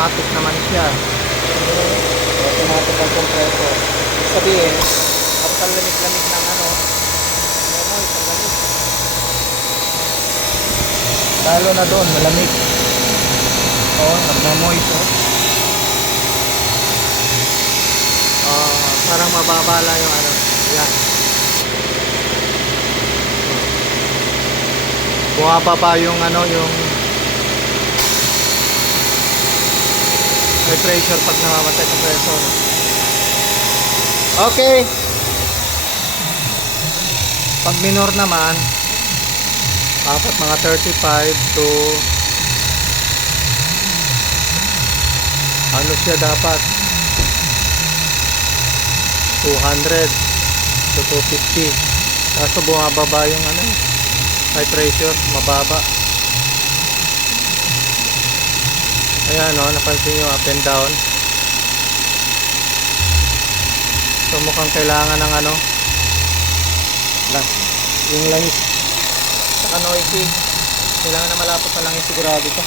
automatic naman siya. Automatic ang compressor. Sabihin, kapag ang lamig-lamig ng ano, moist ang lamig. Lalo na doon, malamig. Nagmo-moist parang mababala yung ano. Yan. Bumababa yung ano, yung high pressure pag namamatay ang compressor. Okay. Pag minor naman, dapat mga 35 to ano siya dapat 200 to 250. Kaso bumababa yung ano, high pressure, mababa. Ayan o, napansin nyo up and down. So mukhang kailangan ng ano, yung langis saka noisy. Kailangan na malapot na langis sigurado ito.